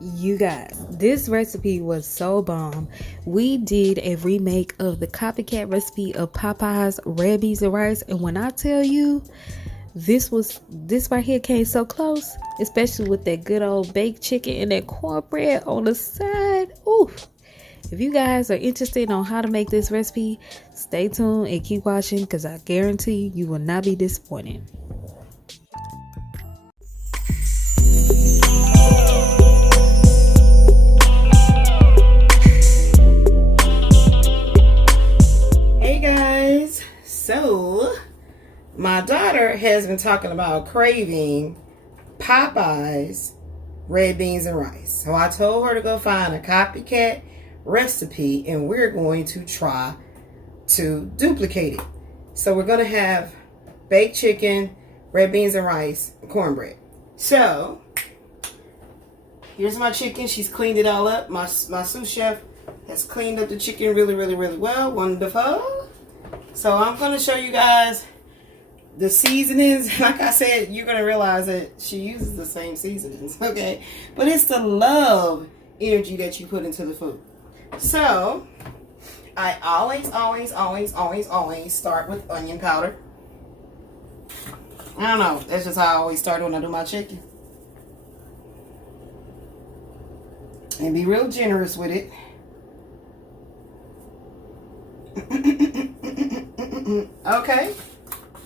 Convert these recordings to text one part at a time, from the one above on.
You guys, this recipe was so bomb. We did a remake of the Copycat recipe of Popeye's red beans and rice, and when I tell you, this right here came so close, especially with that good old baked chicken and that cornbread on the side. Ooh. If you guys are interested on how to make this recipe, stay tuned and keep watching, because I guarantee you will not be disappointed. Hey guys, so my daughter has been talking about craving Popeye's red beans and rice. So I told her to go find a Copycat recipe and we're going to try to duplicate it. So we're going to have baked chicken, red beans and rice, and cornbread. So here's my chicken. She's cleaned it all up. My sous chef has cleaned up the chicken really well. Wonderful. So I'm going to show you guys the seasonings. Like I said, you're going to realize that she uses the same seasonings, okay? But it's the love energy that you put into the food. So I always start with onion powder. I don't know. That's just how I always start when I do my chicken. And be real generous with it. Okay.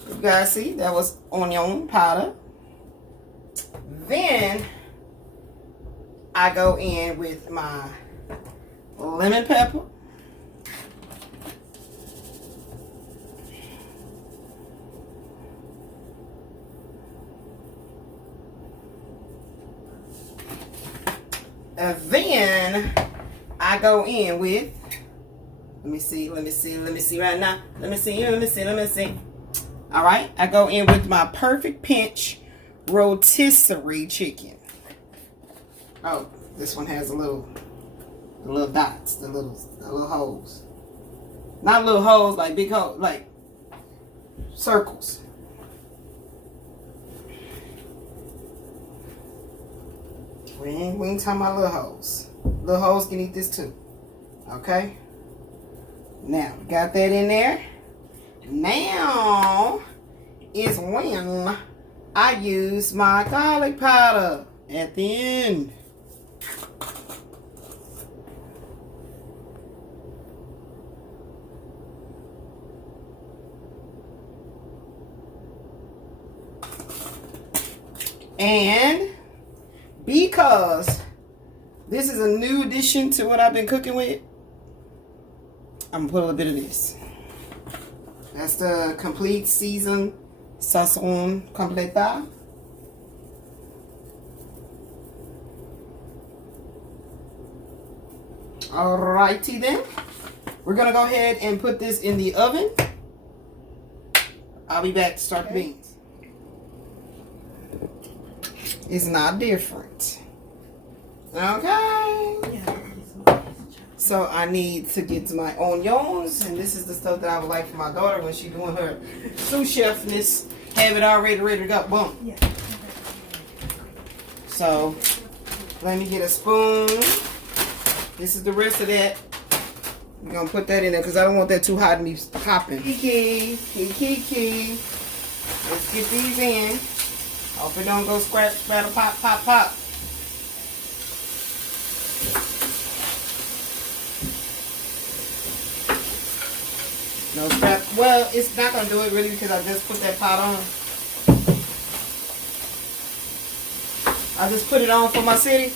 You guys see, that was onion powder. Then I go in with my lemon pepper. And then I go in with, let me see right now. Let me see. All right, I go in with my perfect pinch rotisserie chicken. Oh, this one has the little dots, the little holes. Not little holes like big holes, like circles. We ain't talking about little holes. Little holes can eat this too. Okay? Now, got that in there. Now is when I use my garlic powder at the end. And because this is a new addition to what I've been cooking with, I'm gonna put a little bit of this. That's the complete season sazon completa. Alrighty then. We're gonna go ahead and put this in the oven. I'll be back to start the beans. It's not different. Okay. So I need to get to my onions, and this is the stuff that I would like for my daughter when she's doing her sous chefness. Have it already ready to go. Boom. So let me get a spoon. This is the rest of that. We're gonna put that in there because I don't want that too hot and be popping. Kiki. Let's get these in. Hope it don't go scratch, spatter, pop. No scrap. Well, it's not going to do it really because I just put that pot on. I just put it on for my city.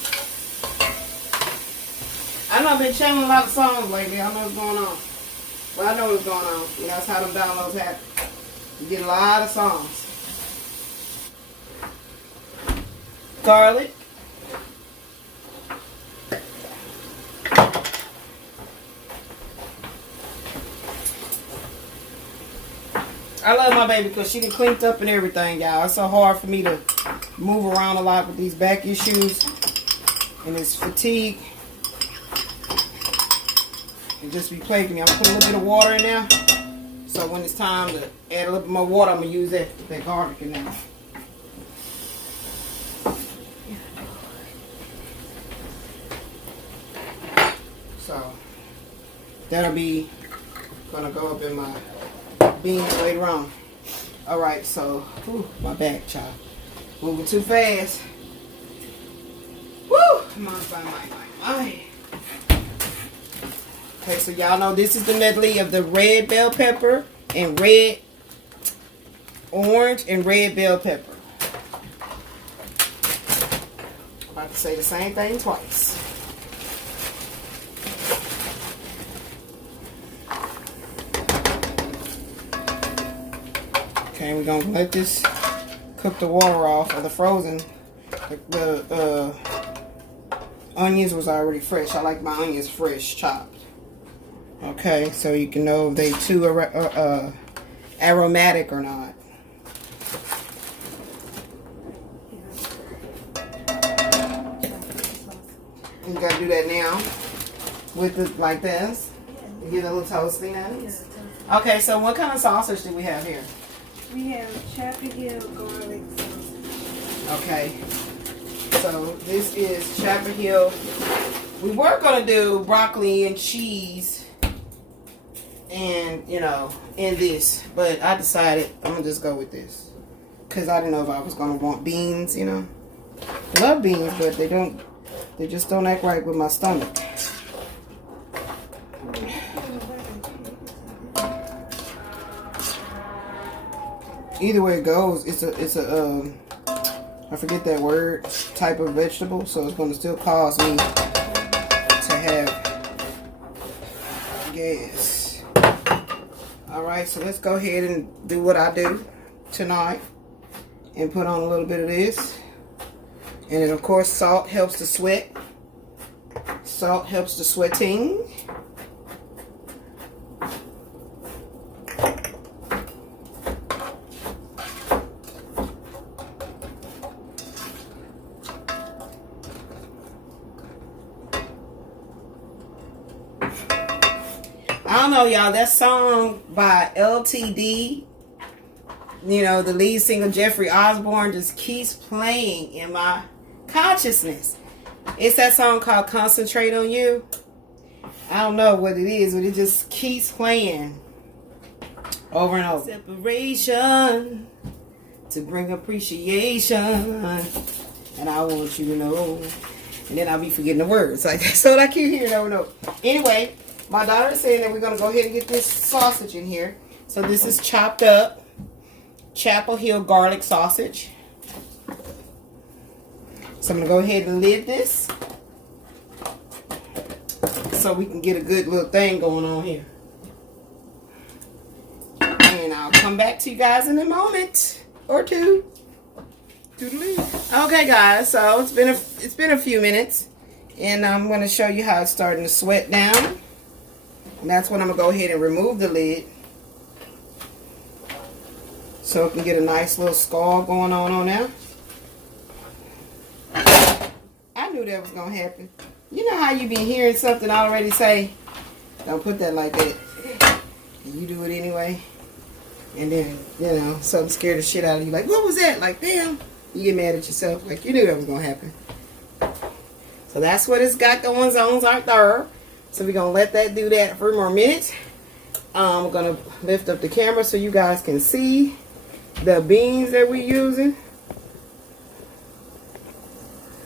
I know I've been channeling a lot of songs lately. I know what's going on. Well, I know what's going on. You know, that's how them downloads happen. You get a lot of songs. Garlic. I love my baby because she done cleaned up and everything, y'all. It's so hard for me to move around a lot with these back issues and this fatigue. And just be plaguing me. I'm going to put a little bit of water in there. So when it's time to add a little bit more water, I'm going to use that garlic in there. That'll be gonna go up in my beans later on. All right, so my back, child, moving too fast. Woo! Come on, my. Okay, so y'all know this is the medley of the red bell pepper and orange and red bell pepper. About to say the same thing twice. Okay, we're gonna let this cook the water off of the frozen. The onions was already fresh. I like my onions fresh chopped. Okay, so you can know if they too aromatic or not. You gotta do that now with it like this. You get a little toasty now. Okay, so what kind of sausage do we have here? We have Chapel Hill garlic sausage. Okay, so this is Chapel Hill. We were gonna do broccoli and cheese, and in this, but I decided I'm gonna just go with this because I didn't know if I was gonna want beans. I love beans, but they just don't act right with my stomach. Either way it goes, it's a I forget that word, type of vegetable, so it's going to still cause me to have gas. Alright, so let's go ahead and do what I do tonight and put on a little bit of this. And then of course salt helps the sweat. Salt helps the sweating. I don't know, y'all. That song by LTD, the lead singer Jeffrey Osborne, just keeps playing in my consciousness. It's that song called Concentrate on You. I don't know what it is, but it just keeps playing over and over. Separation to bring appreciation, and I want you to know. And then I'll be forgetting the words. Like that's what I keep hearing over and over. Anyway, my daughter is saying that we're going to go ahead and get this sausage in here. So this is chopped up Chapel Hill garlic sausage. So I'm going to go ahead and lid this so we can get a good little thing going on here. And I'll come back to you guys in a moment or two. Okay, guys, so it's been a few minutes, and I'm going to show you how it's starting to sweat down. And that's when I'm going to go ahead and remove the lid so it can get a nice little scald going on there. I knew that was going to happen. You know how you been hearing something already say, don't put that like that. And you do it anyway. And then, something scared the shit out of you. Like, what was that? Like, damn. You get mad at yourself. Like, you knew that was going to happen. So that's what it's got going on right there. So we're going to let that do that for 3 more minutes. I'm going to lift up the camera so you guys can see the beans that we're using.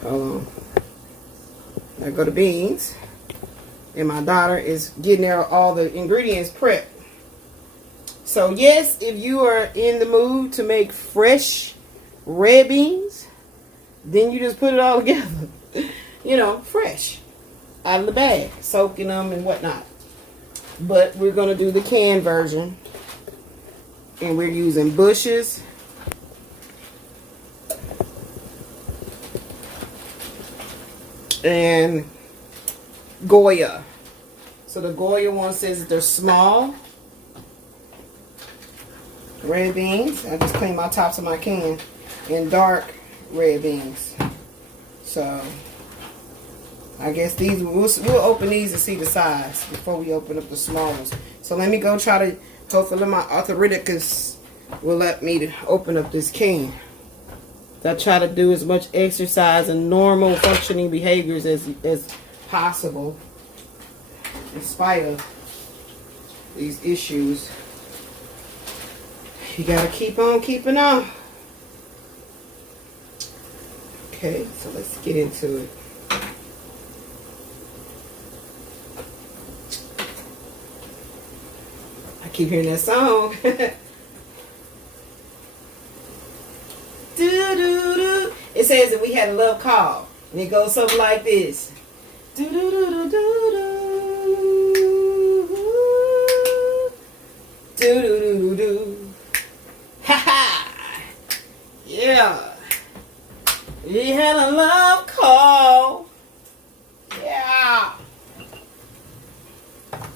Hold on. There go the beans. And my daughter is getting all the ingredients prepped. So yes, if you are in the mood to make fresh red beans, then you just put it all together. Fresh. Out of the bag, soaking them and whatnot. But we're going to do the canned version. And we're using Bush's and Goya. So the Goya one says that they're small red beans. I just cleaned my tops of my can. And dark red beans. So I guess these we'll open these and see the size before we open up the small ones. So let me go try to, hopefully my arthritis will let me to open up this can. I try to do as much exercise and normal functioning behaviors as possible, in spite of these issues. You gotta keep on keeping on. Okay, so let's get into it. I keep hearing that song. Do-do-do. It says that we had a love call. And it goes something like this. Do-do-do-do-do-do. Do-do-do-do-do. Ha-ha. Yeah. We had a love call. Yeah.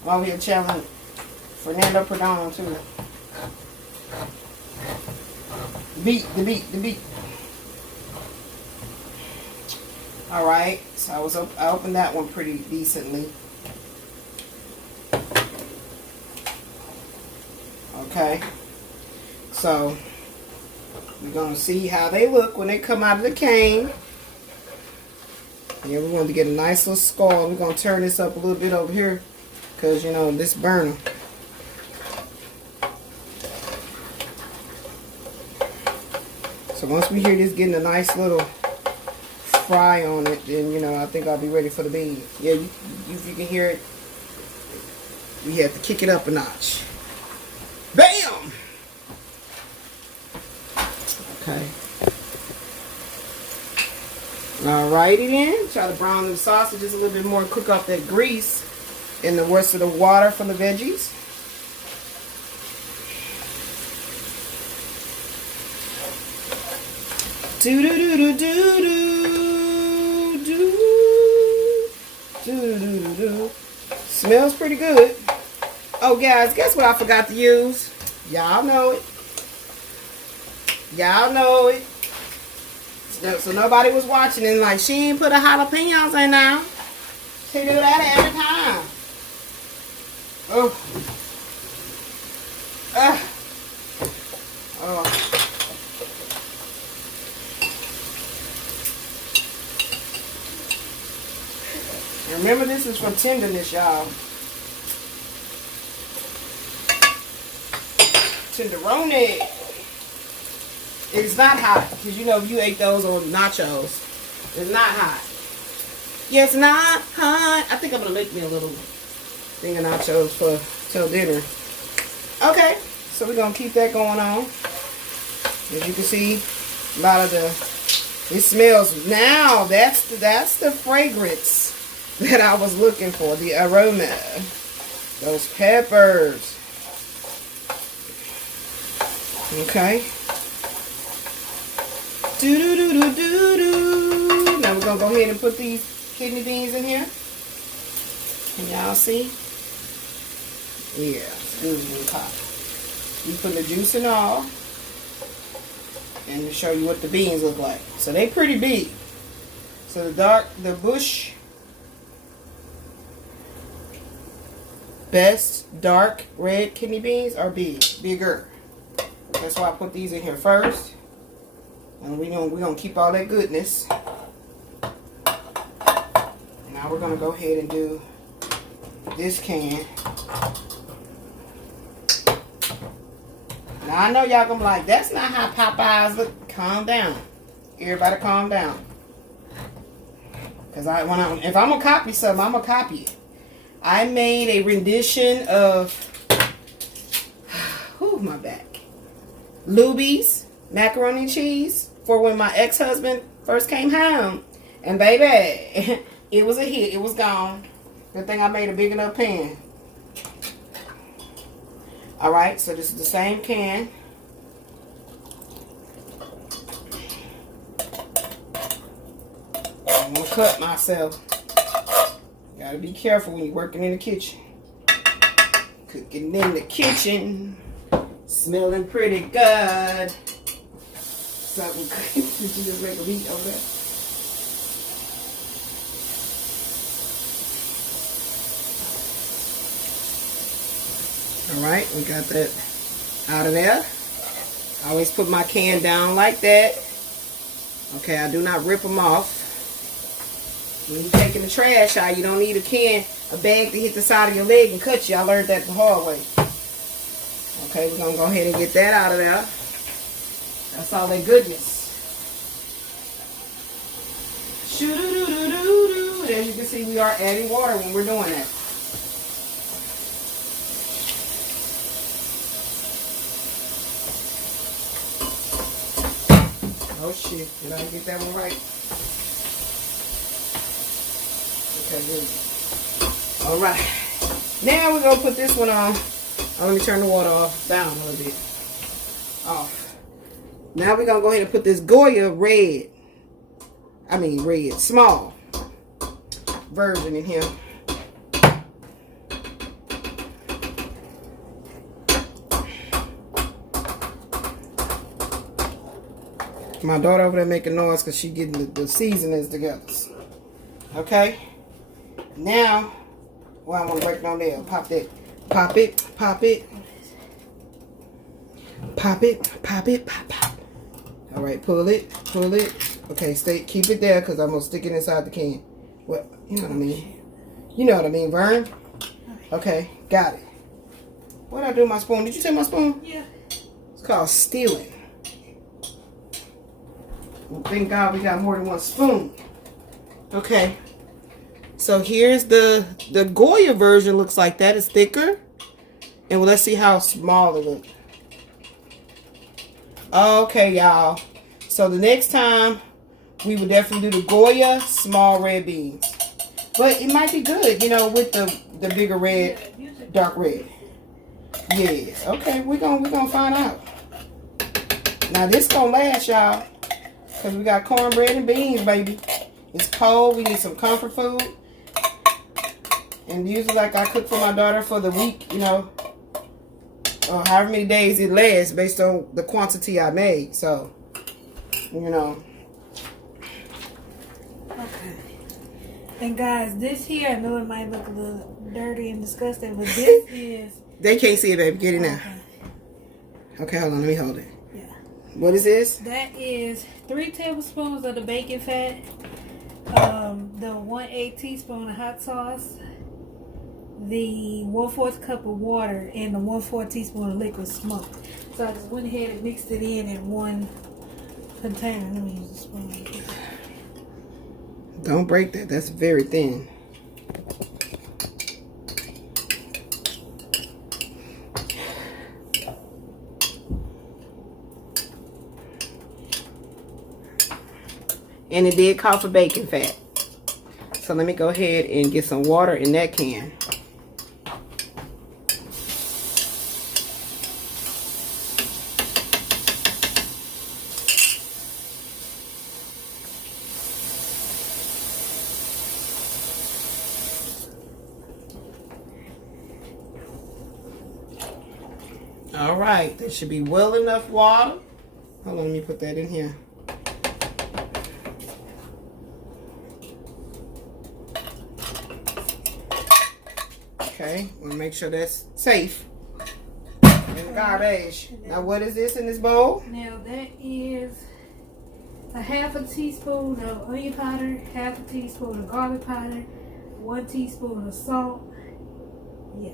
While we are challenging Fernando Perdomo too. The beat. All right, so I opened that one pretty decently. Okay, so we're gonna see how they look when they come out of the cane. Yeah, we want to get a nice little score. We're gonna turn this up a little bit over here, cause you know this burner. So once we hear this getting a nice little fry on it, then you know I think I'll be ready for the beans. Yeah, if you can hear it, we have to kick it up a notch. Bam! Okay. Alrighty then. Try to brown the sausages a little bit more, cook off that grease in the rest of the water from the veggies. Do do do do do do do do do. Smells pretty good. Oh guys, guess what I forgot to use? Y'all know it. Y'all know it. So nobody was watching and like, she ain't put a jalapenos in now. She do that every time. Oh. Oh. Remember, this is for tenderness, y'all. Tenderoni. It's not hot, because you know if you ate those on nachos, it's not hot. Yeah, it's not hot. I think I'm going to make me a little thing of nachos for till dinner. Okay, so we're going to keep that going on. As you can see, a lot of the, it smells, now that's the fragrance that I was looking for, the aroma. Those peppers. Okay. Do do do do do do. Now we're gonna go ahead and put these kidney beans in here. Can y'all see? Yeah, it's good and hot. We put the juice and all, and to show you what the beans look like. So they pretty big. So the bush best dark red kidney beans are bigger. That's why I put these in here first. And we're gonna keep all that goodness. Now we're gonna go ahead and do this can. Now I know y'all gonna be like, that's not how Popeyes look. Calm down. Everybody calm down. Cause if I'm gonna copy something, I'm gonna copy it. I made a rendition of my back. Luby's macaroni and cheese for when my ex-husband first came home. And baby, it was a hit. It was gone. Good thing I made a big enough pan. Alright, so this is the same can. I'm gonna cut myself. Gotta be careful when you're working in the kitchen. Cooking in the kitchen. Smelling pretty good. Something good. Did you just make a beat over there? Alright, we got that out of there. I always put my can down like that. Okay, I do not rip them off. When you're taking the trash out, you don't need a bag to hit the side of your leg and cut you. I learned that the hard way. Okay, we're gonna go ahead and get that out of there. That's all that goodness. Shoo-doo-doo-doo-doo-doo. As you can see, we are adding water when we're doing that. Oh shit, did I get that one right? Okay, good. Alright. Now we're going to put this one on. Oh, let me turn the water down a little bit. Off. Now we're going to go ahead and put this Goya red, small version in here. My daughter over there making noise because she's getting the seasonings together. Okay. Now, well, I'm going to break it on there. Pop that. Pop it. Pop it. Pop it. Pop it. Pop, pop. All right. Pull it. Pull it. Okay. Keep it there because I'm going to stick it inside the can. Well, you know what I mean. You know what I mean, Vern. Okay. Got it. What did I do with my spoon? Did you take my spoon? Yeah. It's called stealing. Well, thank God we got more than one spoon. Okay. So here's the Goya version. Looks like that. It's thicker. And well, let's see how small it looks. Okay, y'all. So the next time we will definitely do the Goya small red beans. But it might be good, you know, with the bigger red, dark red. Yes. Okay, we're gonna find out. Now this gonna last, y'all. Because we got cornbread and beans, baby. It's cold. We need some comfort food. And usually, like I cook for my daughter for the week, you know, or however many days it lasts based on the quantity I made. So, you know. Okay. And guys, this here, I know it might look a little dirty and disgusting, but this is... They can't see it, baby. Get it now. Okay, hold on. Let me hold it. Yeah. What is this? That is 3 tablespoons of the bacon fat, the 1/8 teaspoon of hot sauce, the 1/4 cup of water, and the 1/4 teaspoon of liquid smoke. So I just went ahead and mixed it in one container. Let me use a spoon. Don't break that. That's very thin. And it did call for bacon fat. So let me go ahead and get some water in that can. All right, there should be well enough water. Hold on, let me put that in here. Okay, want to make sure that's safe. In the garbage. Now, what is this in this bowl? Now, that is a 1/2 teaspoon of onion powder, 1/2 teaspoon of garlic powder, 1 teaspoon of salt. Yeah.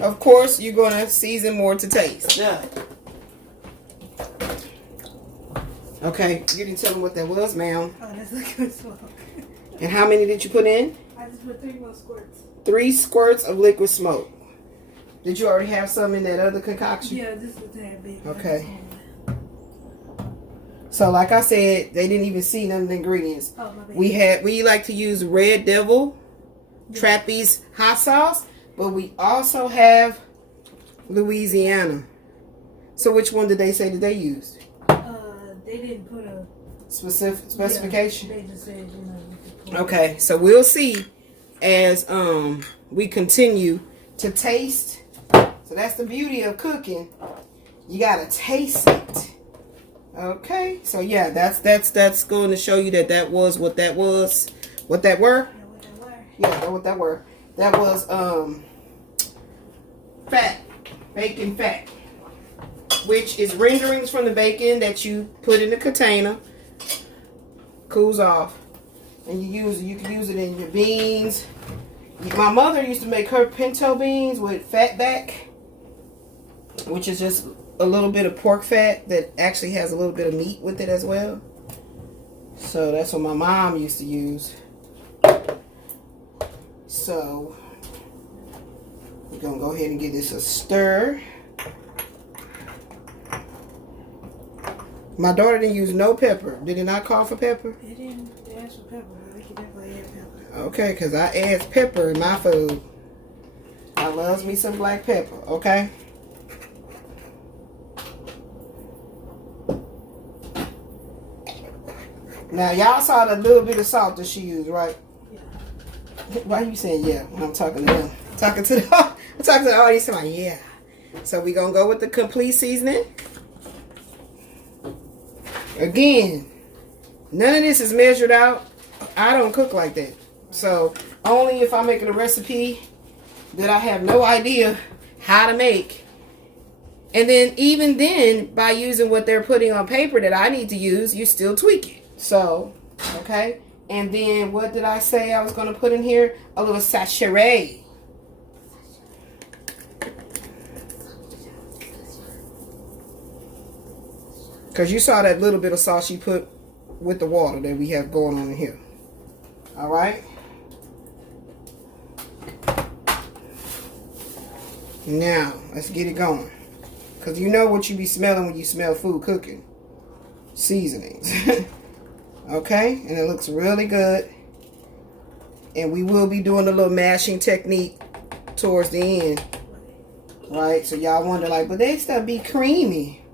Of course, you're going to season more to taste. Yeah. Okay, you didn't tell them what that was, ma'am. Oh, that's a good smoke. And how many did you put in? I just put 3 more squirts. 3 squirts of liquid smoke. Did you already have some in that other concoction? Yeah, this is a tad bit. Okay. So, like I said, they didn't even see none of the ingredients. Oh, my bad. We like to use Red Devil, Trapeze hot sauce, but we also have Louisiana. So, which one did they say that they used? They didn't put a specification. Yeah, they just said, you know. Okay, so we'll see as we continue to taste. So that's the beauty of cooking. You gotta taste it. Okay, so yeah, that's going to show you that was what that was. What that were? Yeah, what that were. That was fat, bacon fat. which is renderings from the bacon that you put in the container. Cools off. And you can use it in your beans. My mother used to make her pinto beans with fat back, which is just a little bit of pork fat that actually has a little bit of meat with it as well. So that's what my mom used to use. So we're gonna go ahead and give this a stir. My daughter didn't use no pepper. Did it not call for pepper? It didn't ask for pepper. I could definitely add pepper. Okay, because I add pepper in my food. I loves me some black pepper, okay? Now, y'all saw the little bit of salt that she used, right? Yeah. Why are you saying yeah when I'm talking to them? I'm talking to the audience, I'm like, yeah. So we're going to go with the complete seasoning. Again, none of this is measured out. I don't cook like that. So only if I'm making a recipe that I have no idea how to make. And then even then, by using what they're putting on paper that I need to use, you still tweak it. So, okay. And then what did I say I was going to put in here? A little sachet. Because you saw that little bit of salt she put with the water that we have going on in here. All right. Now, let's get it going. Because you know what you be smelling when you smell food cooking. Seasonings. Okay. And it looks really good. And we will be doing a little mashing technique towards the end. Right. So y'all wonder like, but they stuff be creamy.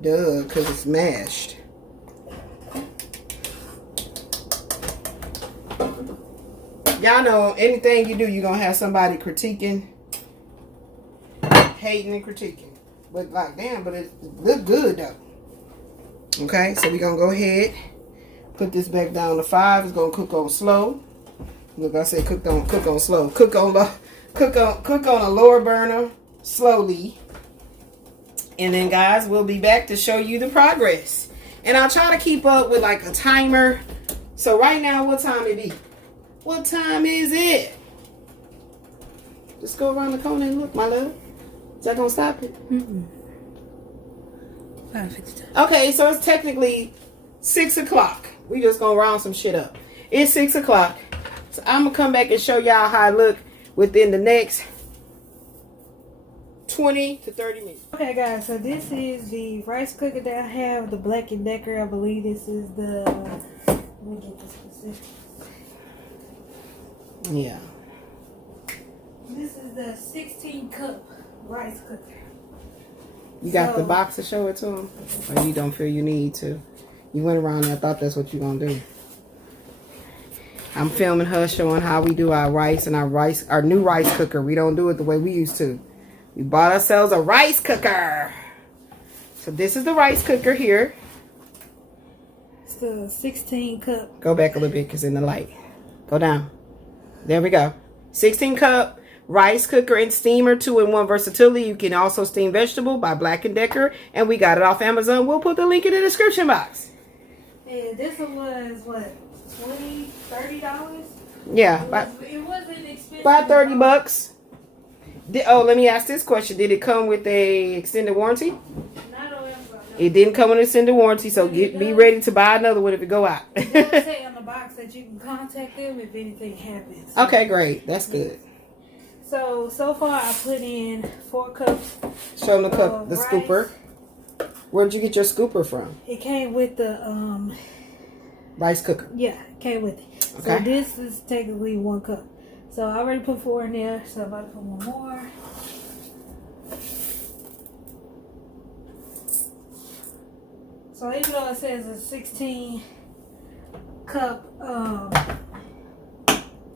Duh, because it's mashed. Y'all know anything you do, you're going to have somebody critiquing, hating and critiquing. But like, damn, but it look good though. Okay, so we're going to go ahead, put this back down to 5. It's going to cook on slow. Look, I said cook on slow. Cook on a lower burner slowly. And then, guys, we'll be back to show you the progress. And I'll try to keep up with, like, a timer. So, right now, what time it be? What time is it? Just go around the corner and look, my love. Is that going to stop it? Mm-mm. 5:52. Okay, so it's technically 6 o'clock. We just going to round some shit up. It's 6 o'clock. So, I'm going to come back and show y'all how I look within the next 20 to 30 minutes. Okay, guys, so this is the rice cooker that I have, the Black & Decker. I believe this is the, let me get this specific. Yeah. This is the 16-cup rice cooker. You got the box to show it to them? Or you don't feel you need to? You went around there, I thought that's what you're going to do. I'm filming her showing how we do our rice and our new rice cooker. We don't do it the way we used to. We bought ourselves a rice cooker. So this is the rice cooker here. It's the 16-cup. Go back a little bit because in the light. Go down. There we go. 16-cup rice cooker and steamer, 2-in-1 versatility. You can also steam vegetable by Black & Decker. And we got it off Amazon. We'll put the link in the description box. And this one was, what, $20, $30? Yeah. It wasn't expensive. About 30 bucks. Let me ask this question. Did it come with a extended warranty? Not on Amazon. It didn't come with an extended warranty, so be ready to buy another one if it go out. It does say on the box that you can contact them if anything happens. Okay, great. That's good. So far I put in 4 cups. Show them the cup, the rice. scooper. Where did you get your scooper from? It came with the Rice cooker. Yeah, it came with it. Okay. So this is technically 1 cup. So I already put 4 in there, so I'm about to put 1 more. So even though it says a 16 cup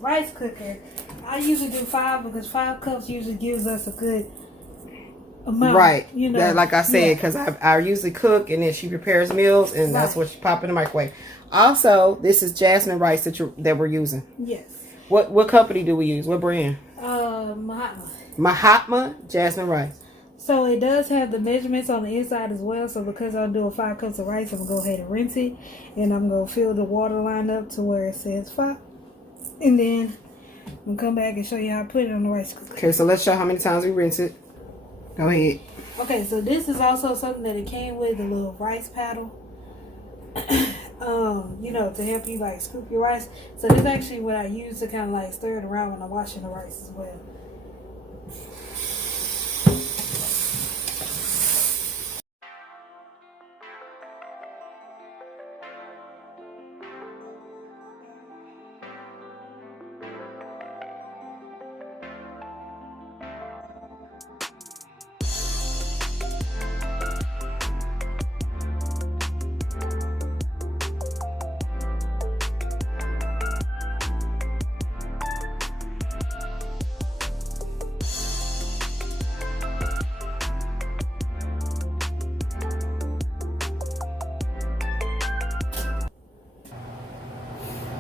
rice cooker, I usually do 5 because 5 cups usually gives us a good amount. Right. You know, like I said, because I usually cook and then she prepares meals and that's what she pop in the microwave. Also, this is jasmine rice that we're using. Yes. What company do we use? What brand? Mahatma. Mahatma jasmine rice. So it does have the measurements on the inside as well. So because I'm doing 5 cups of rice, I'm gonna go ahead and rinse it, and I'm gonna fill the water line up to where it says 5, and then I'm gonna come back and show you how I put it on the rice cooker. Okay, so let's show how many times we rinse it. Go ahead. Okay, so this is also something that it came with, a little rice paddle. You know, to help you like scoop your rice. So this is actually what I use to kind of like stir it around when I'm washing the rice as well.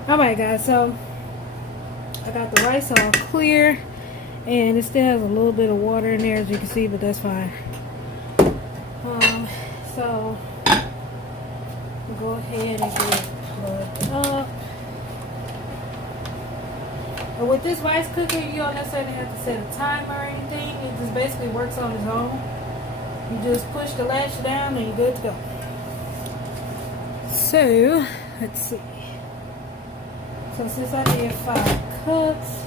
Alright guys, so I got the rice all clear, and it still has a little bit of water in there as you can see, but that's fine. So we'll go ahead and get it plugged up. And with this rice cooker, you don't necessarily have to set a timer or anything. It just basically works on its own. You just push the latch down and you're good to go. So let's see. So since I did 5 cups,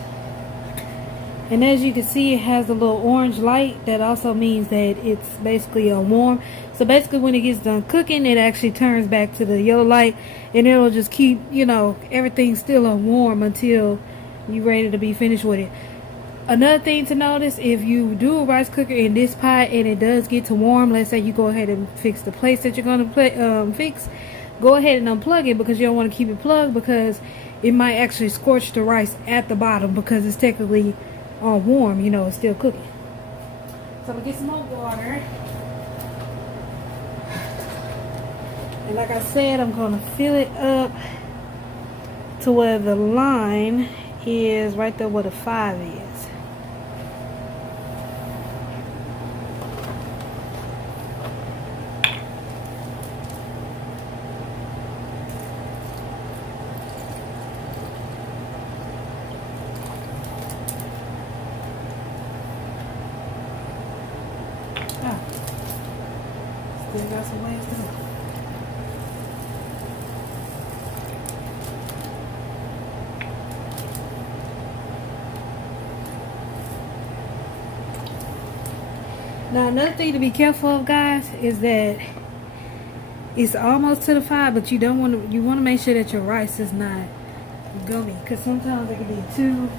and as you can see, it has a little orange light. That also means that it's basically warm. So basically when it gets done cooking, it actually turns back to the yellow light, and it'll just keep, you know, everything still warm until you're ready to be finished with it. Another thing to notice, if you do a rice cooker in this pot and it does get to warm, let's say you go ahead and fix the place that you're going to fix, go ahead and unplug it, because you don't want to keep it plugged, because it might actually scorch the rice at the bottom because it's technically warm, you know, it's still cooking. So I'm gonna get some more water. And like I said, I'm gonna fill it up to where the line is right there where the 5 is. Still got some ways to go. Now another thing to be careful of, guys, is that it's almost to the 5, but you don't want to. You want to make sure that your rice is not gummy, because sometimes it can be too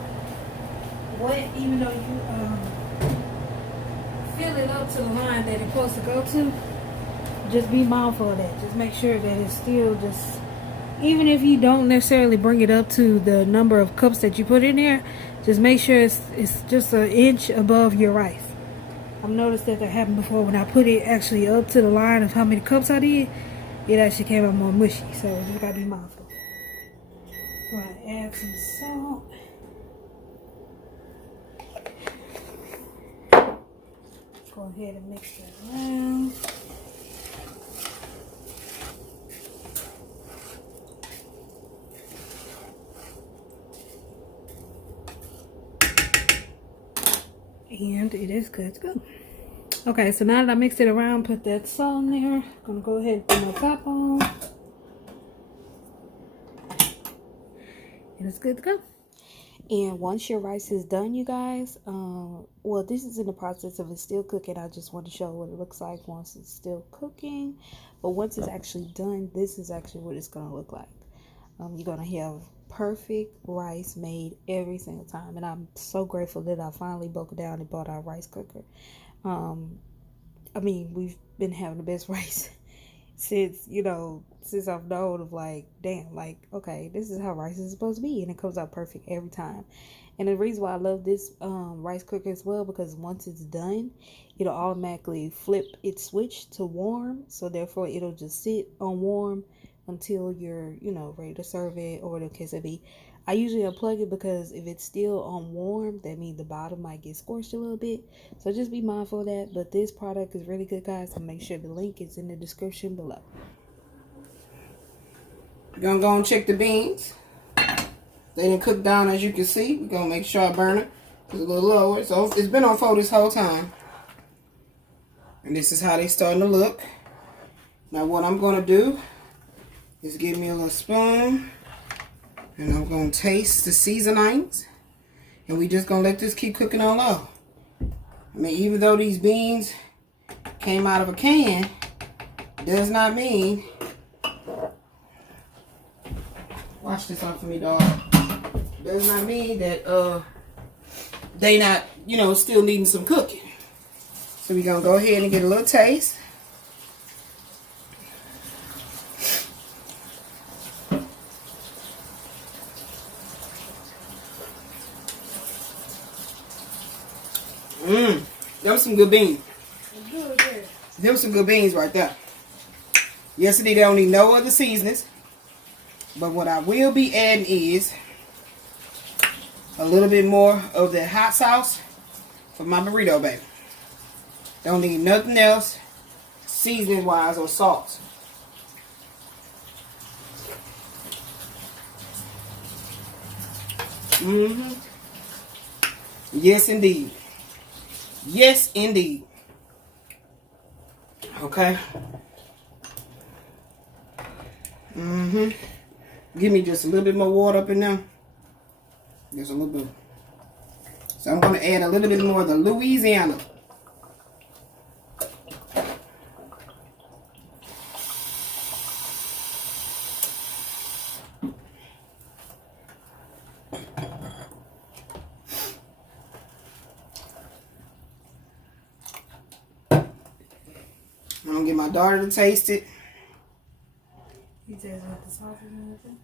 wet, even though you fill it up to the line that it's supposed to go to. Just be mindful of that. Just make sure that it's still just, even if you don't necessarily bring it up to the number of cups that you put in there, just make sure it's just an inch above your rice. I've noticed that happened before. When I put it actually up to the line of how many cups I did, it actually came out more mushy. So you just gotta be mindful. So I add some salt. Go ahead and mix that around. And it is good to go. Okay, so now that I mixed it around, put that salt in there. I'm gonna go ahead and put my top on. And it's good to go. And once your rice is done, you guys, well, this is in the process of it still cooking. I just want to show what it looks like once it's still cooking. But once it's actually done, this is actually what it's gonna look like. You're gonna have perfect rice made every single time, and I'm so grateful that I finally broke it down and bought our rice cooker. I mean, we've been having the best rice since I've known of, like, damn, like, okay, this is how rice is supposed to be, and it comes out perfect every time. And the reason why I love this rice cooker as well, because once it's done, it'll automatically flip its switch to warm, so therefore it'll just sit on warm until you're ready to serve it, or whatever the case may be. I usually unplug it because if it's still on warm, that means the bottom might get scorched a little bit. So just be mindful of that. But this product is really good, guys. So make sure the link is in the description below. We're gonna go and check the beans. They didn't cook down, as you can see. We're gonna make sure I burn it. It's a little lower. So it's been on 4 this whole time. And this is how they starting to look. Now what I'm gonna do is give me a little spoon. And I'm gonna taste the seasonings. And we just gonna let this keep cooking on low. I mean, even though these beans came out of a can, does not mean. Wash this off for me, dog. Does not mean that they not, you know, still needing some cooking. So we're gonna go ahead and get a little taste. Them some good beans. Them some good beans right there. Yesterday they don't need no other seasonings. But what I will be adding is a little bit more of that hot sauce for my burrito, baby. Don't need nothing else seasoning wise or salt. Yes, indeed. Yes, indeed. Okay. Give me just a little bit more water up in there. Just a little bit. So I'm going to add a little bit more of the Louisiana. I'm going to get my daughter to taste it. You taste what the sausage and everything?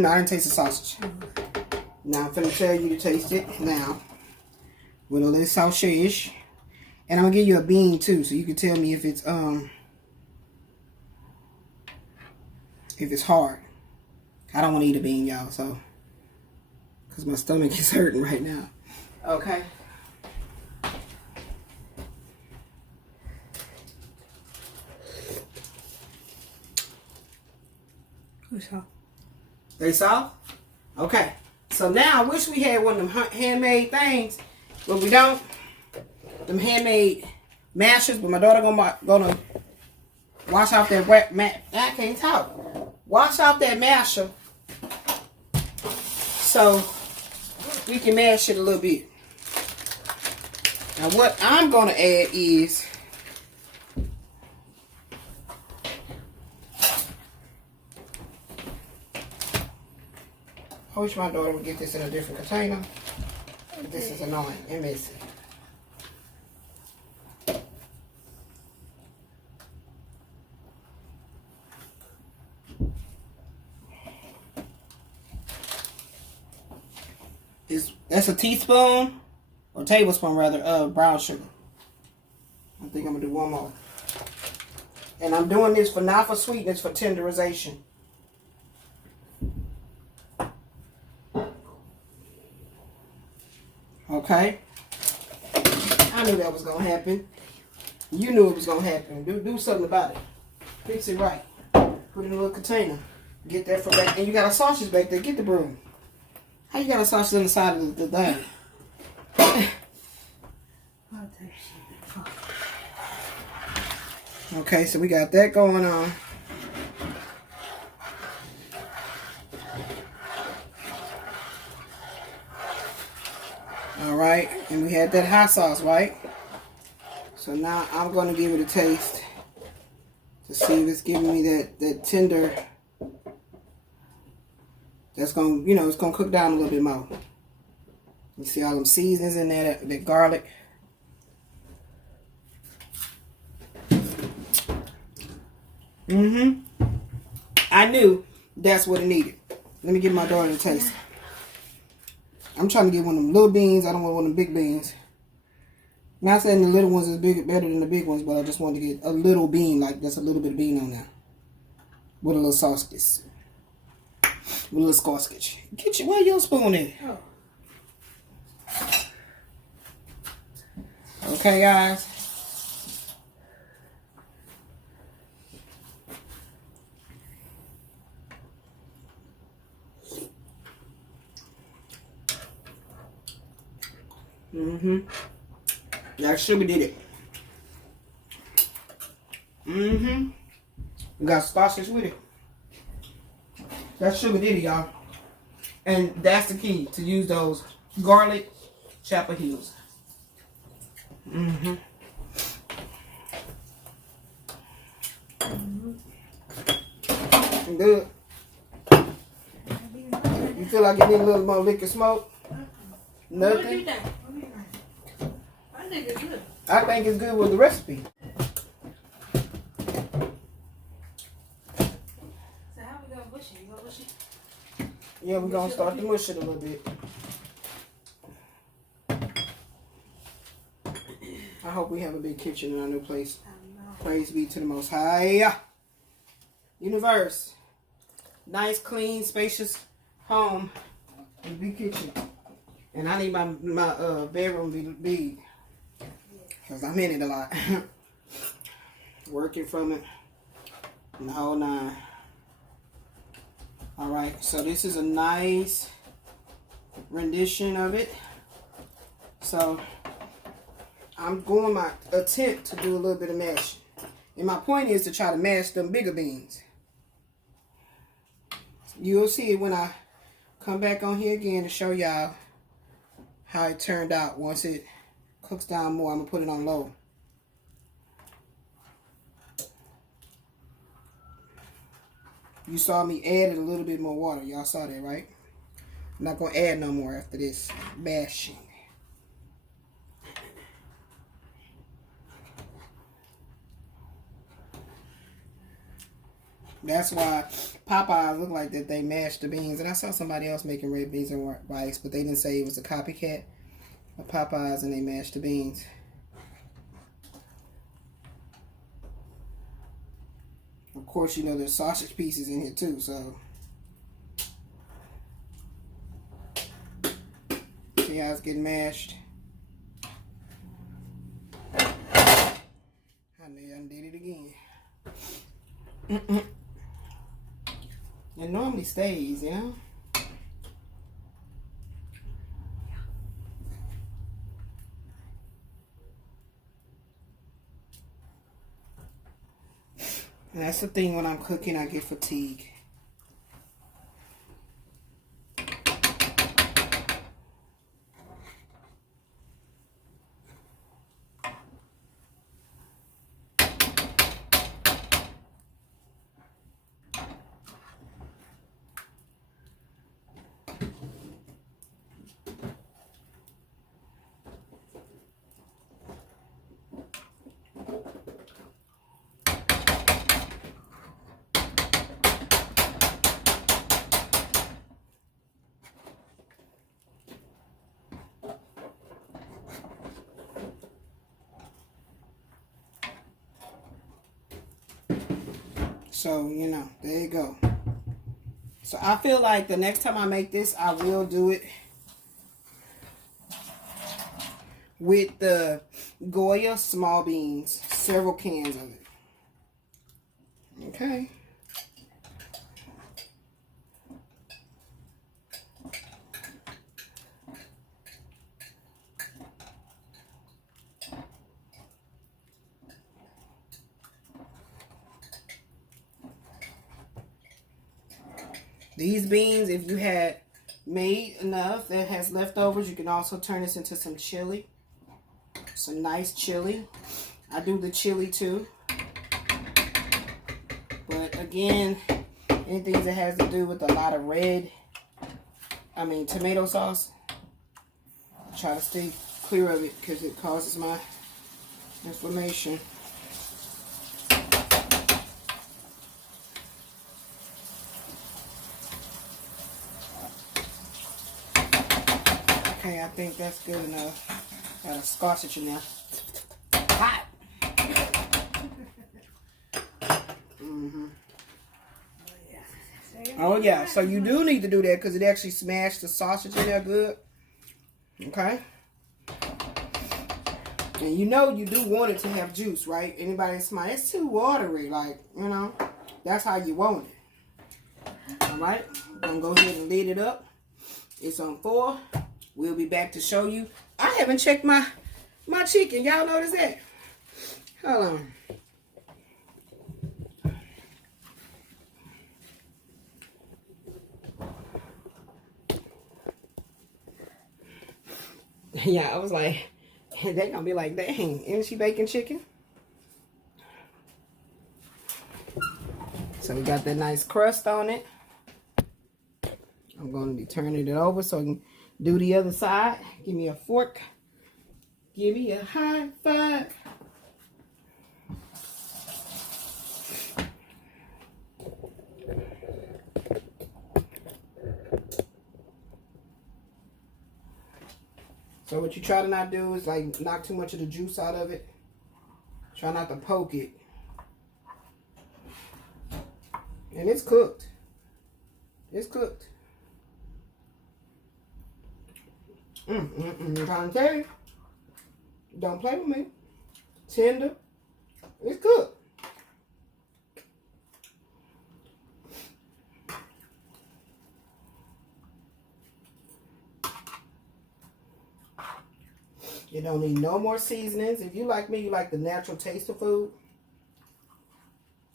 No, I didn't taste the sausage. Now I'm finna tell you to taste it now. With a little sausage. And I'm gonna give you a bean too, so you can tell me if it's hard. I don't want to eat a bean, y'all, so because my stomach is hurting right now. Okay. They soft? Okay. So now I wish we had one of them handmade things, but we don't. Them handmade mashers, but my daughter gonna wash off that I can't talk. Wash off that masher so we can mash it a little bit. Now what I'm gonna add is I wish my daughter would get this in a different container. This is annoying and messy. That's a teaspoon, or tablespoon rather, of brown sugar. I think I'm going to do one more. And I'm doing this not for sweetness, for tenderization. Okay. I knew that was going to happen. You knew it was going to happen. Do something about it. Fix it right. Put it in a little container. Get that from back. And you got a sausage back there. Get the broom. How you got a sausage on the side of the thing? Okay, so we got that going on. Alright, and we had that hot sauce, right? So now I'm going to give it a taste to see if it's giving me that tender. That's going to, you know, it's going to cook down a little bit more. You see all them seasonings in there, that garlic. I knew that's what it needed. Let me give my daughter a taste. I'm trying to get one of them little beans. I don't want one of them big beans. Not saying the little ones is better than the big ones, but I just wanted to get a little bean, like that's a little bit of bean on there. With a little sauce. With a little sausage. Get you, where your spoon at? Oh. Okay, guys. That sugar did it. We got sausage with it. That sugar did it, y'all. And that's the key, to use those garlic chapel heels. Good. You feel like you need a little more liquor smoke? Nothing? I think it's good. I think it's good with the recipe. So how we gonna mush it? You gonna mush it? Yeah, we're going to start to mush it a little bit. I hope we have a big kitchen in our new place. Praise be to the Most High. Universe. Nice, clean, spacious home. And big kitchen. And I need my bedroom to be big. Because I'm in it a lot. Working from it. And the whole nine. Alright, so this is a nice rendition of it. So I'm going my attempt to do a little bit of mashing. And my point is to try to mash them bigger beans. You'll see it when I come back on here again to show y'all how it turned out. Once it cooks down more, I'm going to put it on low. You saw me add a little bit more water. Y'all saw that, right? I'm not going to add no more after this mashing. That's why Popeye look like that they mashed the beans. And I saw somebody else making red beans and rice, but they didn't say it was a copycat of Popeyes and they mashed the beans. Of course, you know there's sausage pieces in here too, so. See how it's getting mashed? I did it again. It normally stays, you know? And that's the thing, when I'm cooking, I get fatigue. So, you know, there you go. So, I feel like the next time I make this, I will do it with the Goya small beans. Several cans of it. Okay. These beans, if you had made enough that has leftovers, you can also turn this into some chili. Some nice chili. I do the chili too. But again, anything that has to do with a lot of tomato sauce, I try to stay clear of it because it causes my inflammation. Okay, I think that's good enough. Got a sausage in there. Hot. Yeah. Oh yeah, so you do need to do that because it actually smashed the sausage in there good. Okay. And you know you do want it to have juice, right? Anybody smile, it's too watery, like, you know, that's how you want it. All right, I'm gonna go ahead and lid it up. It's on 4. We'll be back to show you. I haven't checked my chicken. Y'all notice that? Hold on. Yeah, I was like, they gonna be like, dang, isn't she baking chicken? So we got that nice crust on it. I'm gonna be turning it over so I can do the other side. Give me a fork. Give me a high five. So what you try to not do is like knock too much of the juice out of it. Try not to poke it. And it's cooked. It's cooked. I'm trying to tell you. Don't play with me. Tender. It's cooked. You don't need no more seasonings. If you like me, you like the natural taste of food.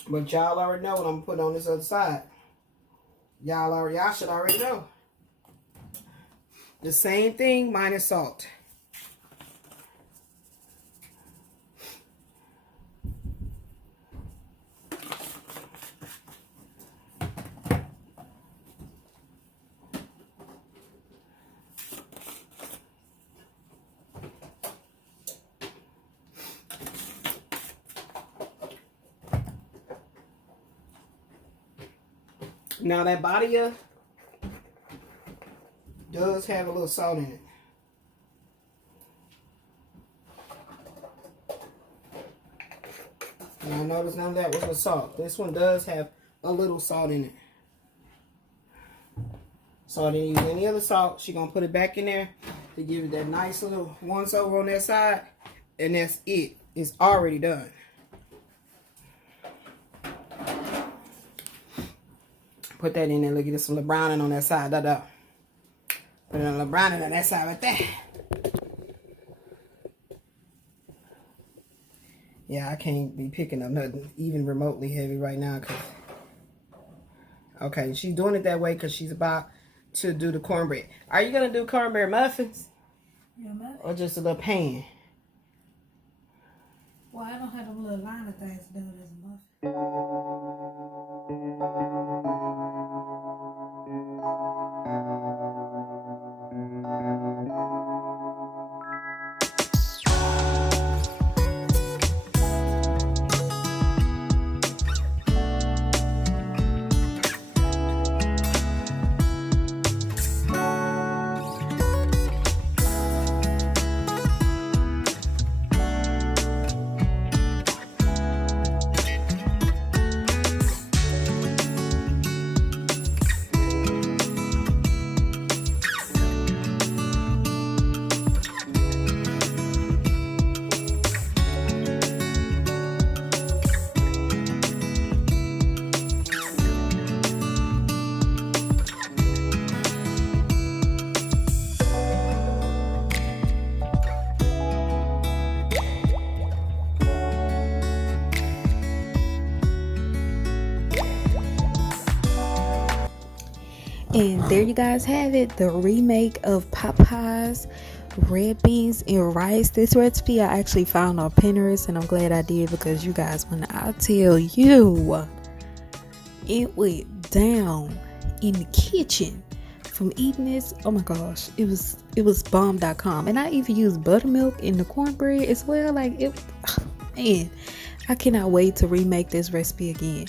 But y'all already know what I'm putting on this other side. Y'all should already know. The same thing minus salt. Now that body does have a little salt in it. And I noticed none of that was with salt. This one does have a little salt in it. So I didn't use any other salt. She's going to put it back in there to give it that nice little once over on that side. And that's it. It's already done. Put that in there. Look at this little browning on that side. Put a little browning on that side right there. Yeah, I can't be picking up nothing even remotely heavy right now. Okay, she's doing it that way because she's about to do the cornbread. Are you going to do cornbread muffins? Yeah, muffins. Or just a little pan? Well, I don't have them little line of things to do as a muffin. And there you guys have it, the remake of Popeye's red beans and rice. This recipe I actually found on Pinterest, and I'm glad I did, because you guys, when I tell you, it went down in the kitchen from eating this. Oh my gosh, it was bomb.com. And I even used buttermilk in the cornbread as well. Like, it, man, I cannot wait to remake this recipe again.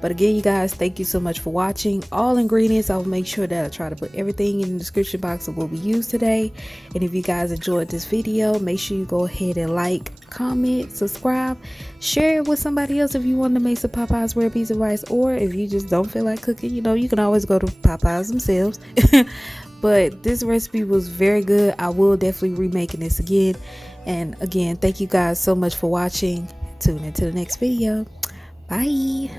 But again, you guys, thank you so much for watching. All ingredients, I'll make sure that I try to put everything in the description box of what we use today. And if you guys enjoyed this video, make sure you go ahead and like, comment, subscribe, share it with somebody else if you want to make some Popeyes red beans and rice, or if you just don't feel like cooking, you know, you can always go to Popeyes themselves. But this recipe was very good. I will definitely remaking this again. And again, thank you guys so much for watching. Tune into the next video. Bye.